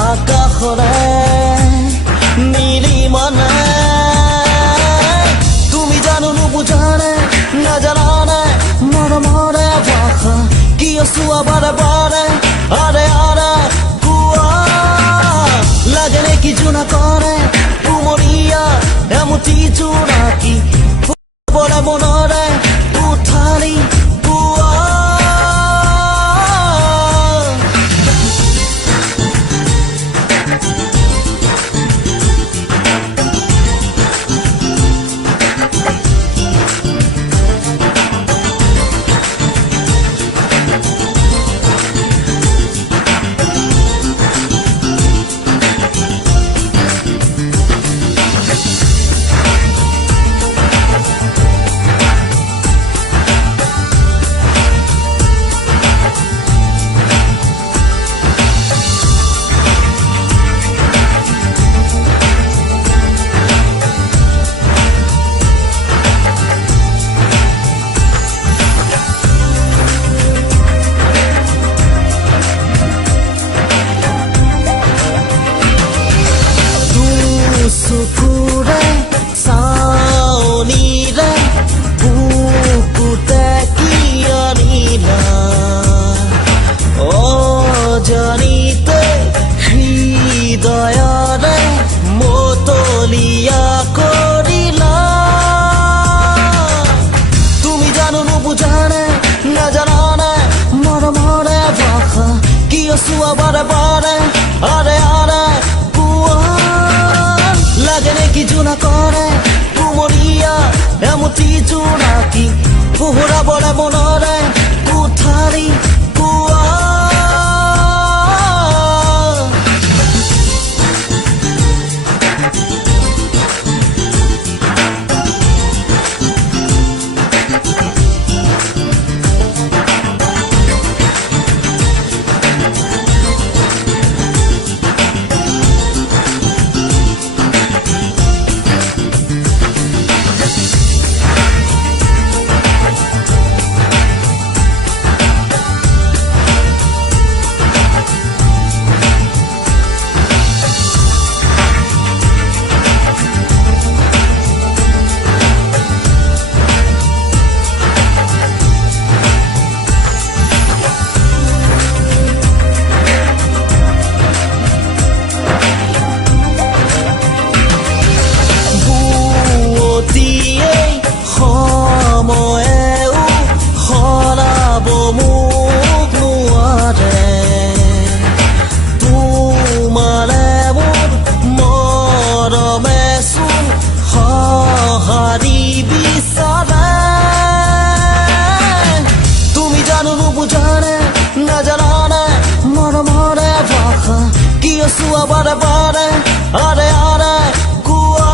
আকাশৰে নীলিমানে তুমি জানো নুবুজানে নাজানানে মৰমৰে ভাষা কিয় চোৱা বাৰে বাৰে আৰে আৰে কোৱা লাগে নেকি জোনা কৰে কুমৰীয়া এমুঠি জোনাকী বলে মনৰে উঠালি চকুৰে চাৱনিৰে বুকুতে কি আনিলা অজানিতে হৃদয়ৰে মতলীয়া কৰিলা তুমি জানো নুবুজানে নাজানানে মৰমৰে ভাষা কিয় চোৱা বাৰে বাৰে আৰে আৰে লাগে নেকি জোনা কৰে কুমৰীয়া এমুঠি জোনাকী পোহৰাবলে মনৰে কোঠাৰী কোৱা তুমি জানো নুবুজানে নাজানানে মৰমৰে ভাষা কিয় চোৱা বাৰে বাৰে আৰে আৰে কোৱা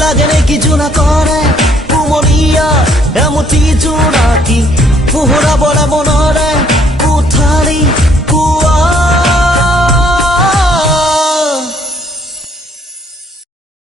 লাগে নেকি জোনা কৰে কুমৰীয়া এমুঠি জোৰ